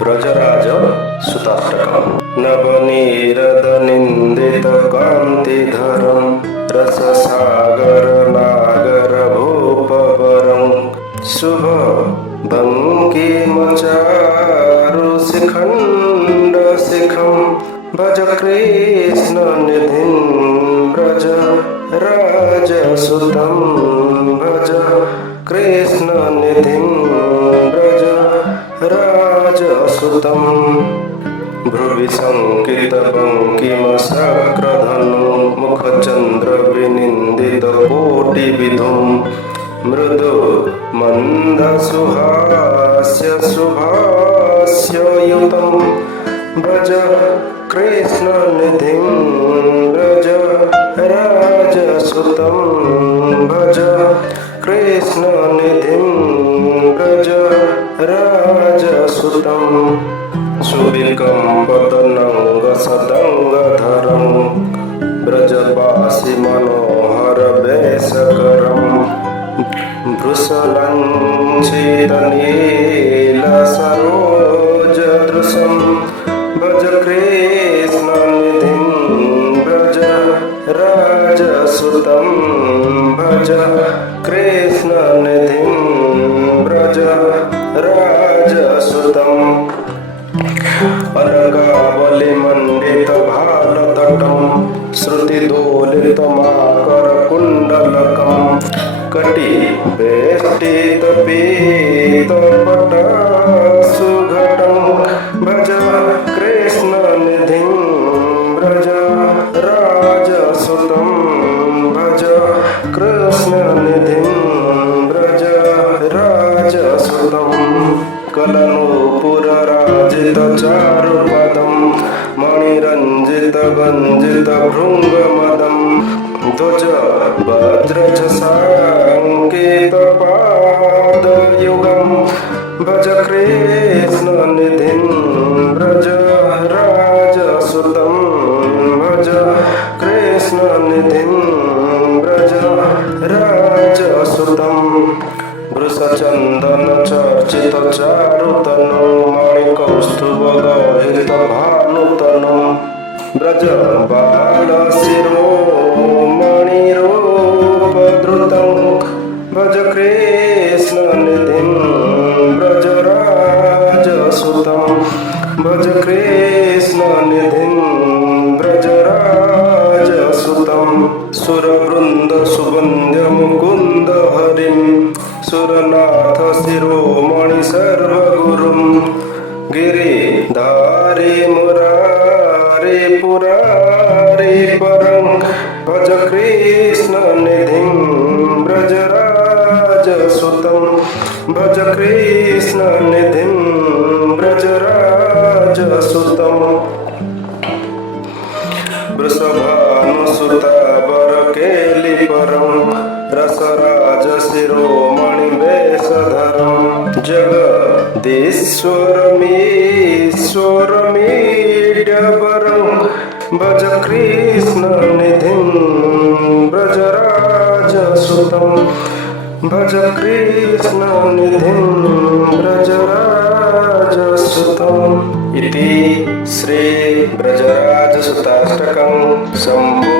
ब्रजराज सुताष्टकम्। नवनीरदनिन्दितकान्तिधरं रससागरनागरभूपवरं शुभभङ्गिमचारुशिखण्डशिखं भज कृष्णनिधिं व्रज राजसुतं भज कृष्णनिधिं व्रज राजसुतं। भ्रुवि शङ्कितबङ्किमशक्रधनु मुखचन्द्रविनिन्दितकोटिविधुं मृदु मन्दसुहास्य शुभास्ययुतं भज कृष्णनिधिं व्रज राजसुतं भज कृष्णनिधिं व्रज राजसुतं। सुविकम्पतनङ्गसदङ्गधरं ब्रजवासि मनोहरवेशकरं भृशलञ्छितनीलसरोजदृशं भज कृष्णनिधिं व्रज राजसुतं भज कृष्णनिधिं व्रज राजसुतं। अनगावलिमण्डितभालतटं श्रुतिदोलितमाकरकुण्डलकं कटिवेष्टितपीतपटसुघटं भज कृष्णनिधिं व्रज राजसुतं भज कृष्णनिधिं व्रज राजसुतं। कलनूपुरराजितचारुपदं मणिरञ्जितगञ्जितभृङ्गमदं ध्वज वज्रझषाङ्कितपादयुगं भज कृष्णनिधिं व्रज राजसुतं भज कृष्णनिधिं व्रज राजसुतं। वृषचन्दनचर्चितचारुतनु मणिकौस्तुभगहितभानुतनु व्रज बालशिरोमणिरूपधृतं भज कृष्णनिधिं व्रज राजसुतं भज कृष्णनिधिं व्रज राजसुतं। सुरवृन्दसुवन्द्यमुकुन्दहरिं सुरनाथ शिरोमणि सर्वगुरुं गिरिधारी मुरारी पुरारी परं भज कृष्णनिधिं व्रज राजसुतं भज कृष्णनिधिं व्रज राजसुतं। वृषभानुसुतावरकेलिपरं रसराजशिरोमणिवेशधरं जगदीश्वरमीश्वरमीड्यवरं भज कृष्णनिधिं व्रज राजसुतं भज कृष्णनिधिं व्रज राजसुतम्। इति श्री ब्रजराजसुताष्टकं शम्भो